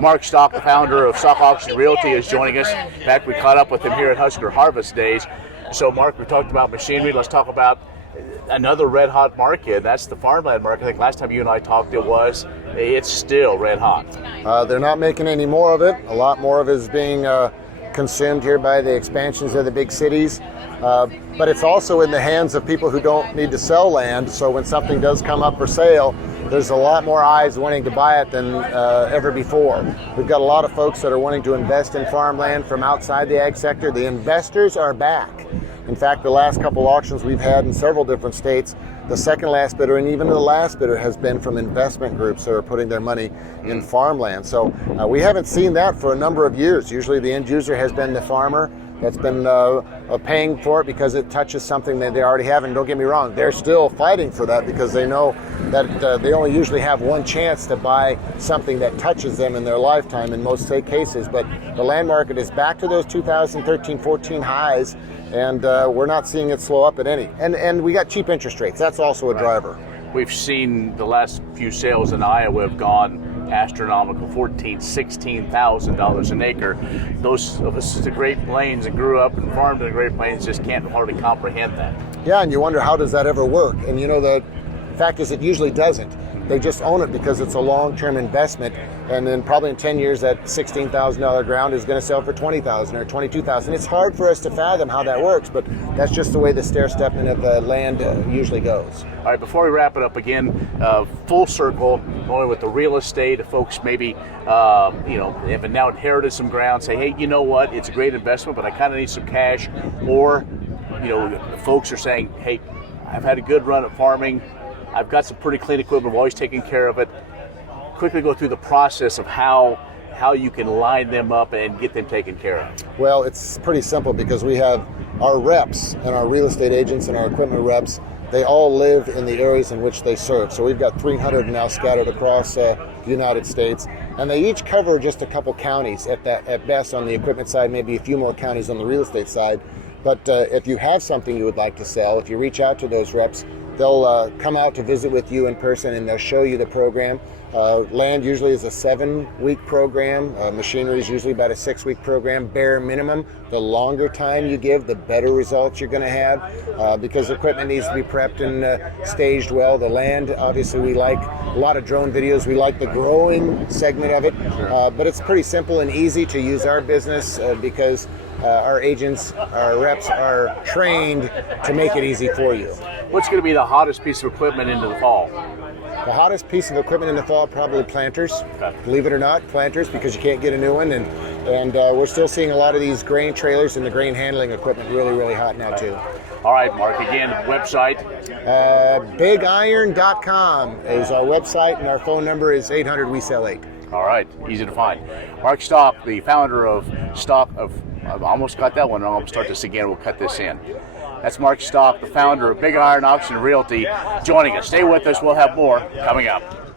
Mark Stock, the founder of Stock Auction Realty, is joining us. In fact, we caught up with him here at Husker Harvest Days. So, Mark, we talked about machinery. Let's talk about another red-hot market. That's the farmland market. I think last time you and I talked, it's still red-hot. They're not making any more of it. A lot more of it is being consumed here by the expansions of the big cities. But it's also in the hands of people who don't need to sell land. So when something does come up for sale, there's a lot more eyes wanting to buy it than ever before. We've got a lot of folks that are wanting to invest in farmland from outside the ag sector. The investors are back. In fact, the last couple auctions we've had in several different states, the second last bidder and even the last bidder has been from investment groups that are putting their money in farmland. So we haven't seen that for a number of years. Usually the end user has been the farmer that's been paying for it because it touches something that they already have. And don't get me wrong, they're still fighting for that because they know that they only usually have one chance to buy something that touches them in their lifetime in most cases. But the land market is back to those 2013-14 highs, and we're not seeing it slow up at any. And we got cheap interest rates. That's also a driver. We've seen the last few sales in Iowa have gone astronomical, $14,000, $16,000 an acre. Those of us in the Great Plains and grew up and farmed in the Great Plains just can't hardly comprehend that. Yeah, and you wonder, how does that ever work? And the fact is, it usually doesn't. They just own it because it's a long-term investment, and then probably in 10 years that $16,000 ground is going to sell for $20,000 or $22,000. It's hard for us to fathom how that works, but that's just the way the stair-stepping of the land usually goes. All right, before we wrap it up again, full circle, going with the real estate, if folks maybe have now inherited some ground, say, hey, you know what, it's a great investment, but I kind of need some cash, or folks are saying, hey, I've had a good run at farming, I've got some pretty clean equipment, I've always taken care of it. Quickly go through the process of how you can line them up and get them taken care of. Well, it's pretty simple because we have our reps and our real estate agents and our equipment reps. They all live in the areas in which they serve. So we've got 300 now scattered across the United States, and they each cover just a couple counties at best on the equipment side, maybe a few more counties on the real estate side. But if you have something you would like to sell, if you reach out to those reps, they'll come out to visit with you in person, and they'll show you the program. Land usually is a 7-week program. Machinery is usually about a 6-week program, bare minimum. The longer time you give, the better results you're going to have because equipment needs to be prepped and staged well. The land, obviously, we like a lot of drone videos. We like the growing segment of it, but it's pretty simple and easy to use our business because our agents, our reps are trained to make it easy for you. What's going to be the hottest piece of equipment into the fall? The hottest piece of equipment in the fall, probably planters. Okay. Believe it or not, planters, because you can't get a new one. And we're still seeing a lot of these grain trailers and the grain handling equipment really, really hot now, too. All right, Mark, again, website? BigIron.com is our website, and our phone number is 800-WE-SELL-8. All right, easy to find. Mark Stock, the founder of Stock of, I almost got that one. I'm going to start this again. We'll cut this in. That's Mark Stock, the founder of Big Iron Auction Realty, joining us. Stay with us. We'll have more coming up.